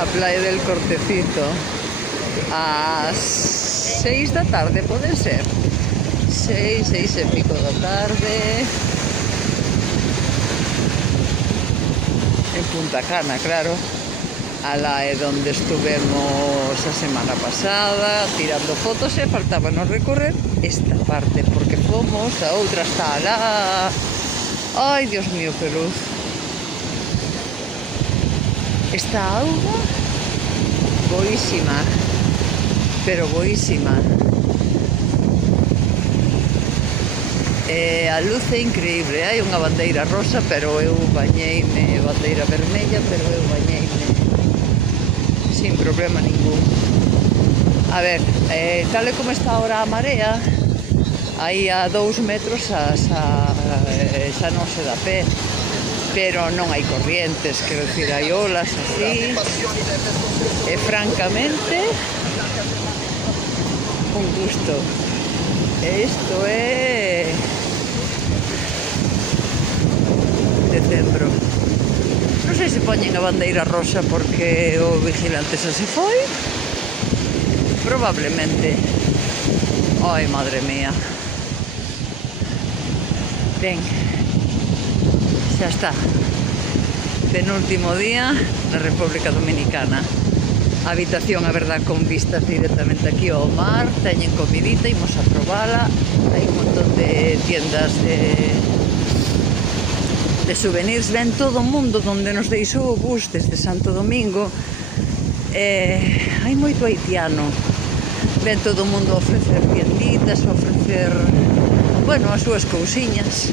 a Playa del Cortecito ás 6 da tarde, pode ser? 6 e pico da tarde. En Punta Cana, claro. Alá é onde estuvemos a semana pasada tirando fotos e faltábanos recorrer esta parte porque fomos, a outra está alá. Ai, Dios mío, que luz. Esta auga boísima, pero boísima. A luz é increíble, hai unha bandeira rosa, pero eu bañeime, bandeira vermella, pero eu bañeime sin problema ningún. A ver, tal e como está ahora a marea, aí a 2 metros xa non se dá pé, pero non hai corrientes, quero dicir, hai olas así, e francamente un gusto. Isto é decembro. Non sei se poñen a bandeira rosa porque o vigilante xa se foi. Probablemente. Ai, madre mía. Ben, xa está. Penúltimo día na República Dominicana. A habitación, a verdad, con vistas directamente aquí ao mar. Teñen comidita, imos a probala. Hai un montón de tiendas de souvenirs. Ven todo o mundo donde nos deixou o bus desde Santo Domingo. Hai moito haitiano. Ven todo o mundo a ofrecer tienditas, a ofrecer, bueno, as súas cousiñas.